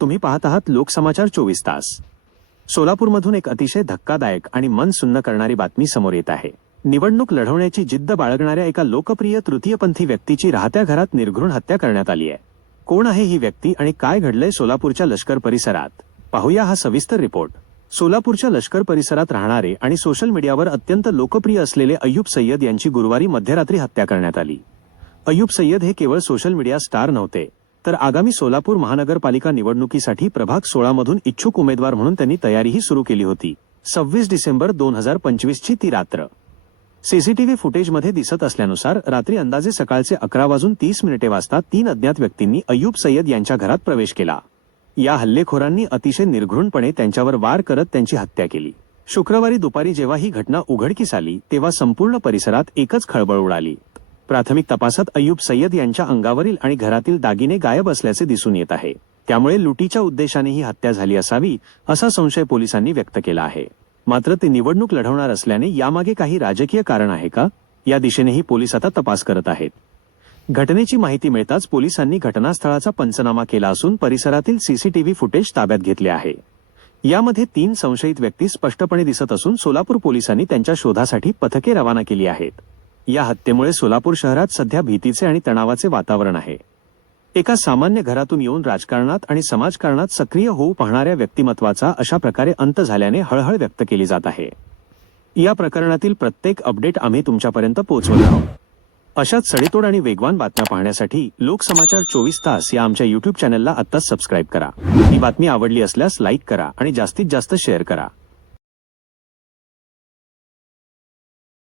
तुम्ही पाहत आहात लोकसमाचार 24 तास। सोलापूरमधून एक अतिशय धक्कादायक आणि मन सुन्न करणारी बातमी समोर येत आहे। निवडणूक लढवण्याची जिद्द बाळगणाऱ्या एका लोकप्रिय तृतीयपंथी व्यक्तीची राहत्या घरात निर्घृण हत्या करण्यात आली आहे। कोण आहे ही व्यक्ती आणि काय घडलंय सोलापूरच्या लष्कर परिसरात, पाहूया हा सविस्तर रिपोर्ट। सोलापूरच्या लष्कर परिसरात राहणारे आणि सोशल मीडियावर अत्यंत लोकप्रिय असलेले अय्यूब सय्यद यांची गुरुवारी मध्यरात्री हत्या करण्यात आली। अय्यूब सय्यद हे केवळ सोशल मीडिया स्टार नव्हते, तर आगामी सोलापूर महानगरपालिका निवडणुकीसाठी प्रभाग 16 मधून इच्छुक उमेदवार म्हणून त्यांनी तयारीही सुरू केली होती। 26 डिसेंबर 2025 ची ती रात्र सीसीटीव्ही फुटेजमध्ये दिसत असल्यानुसार रात्री अंदाजे सकाळचे 11:30 वाजता 3 अज्ञात व्यक्तींनी अय्यूब सय्यद यांच्या घरात प्रवेश केला। या हल्लेखोरांनी अतिशय निर्घृणपणे त्यांच्यावर वार करत त्यांची हत्या केली। शुक्रवारी दुपारी जेव्हा ही घटना उघडकीस आली तेव्हा संपूर्ण परिसरात एकच खळबळ उडाली। प्राथमिक तपासात अय्यूब सय्यद यांच्या अंगावरील आणि घरातील दागिने गायब असल्याचे दिसून येत आहे। त्यामुळे लुटीच्या उद्देशाने ही हत्या झाली असावी असा संशय पोलिसांनी व्यक्त केला आहे। मात्र ते निवडणूक लढवणार असल्याने यामागे काही राजकीय कारण आहे का, या दिशेनेही पोलीस आता तपास करत आहेत। घटनेची माहिती मिळताच पोलिसांनी घटनास्थळाचा पंचनामा केला असून परिसरातील सीसीटीव्ही फुटेज ताब्यात घेतले आहे। यामध्ये 3 संशयित व्यक्ती स्पष्टपणे दिसत असून सोलापूर पोलिसांनी त्यांच्या शोधासाठी पथके रवाना केली आहेत। या हत्येमुळे सोलापूर शहरात सध्या भीतीचे आणि तणावाचे वातावरण आहे। एका सामान्य घरातून येऊन राजकारणात आणि समाजकारणात सक्रिय होऊ पाहणाऱ्या व्यक्तिमत्वाचा अशा प्रकारे अंत झाल्याने हळहळ व्यक्त केली जात आहे। या प्रकरणातील प्रत्येक अपडेट आम्ही तुमच्यापर्यंत पोहोचवत आहोत। अशाच सडेतोड आणि वेगवान बातम्या पाहण्यासाठी लोकसमाचार 24 तास या आमच्या YouTube चॅनलला आत्ताच सबस्क्राईब करा। ही बातमी आवडली असल्यास लाईक करा आणि जास्तीत जास्त शेअर करा।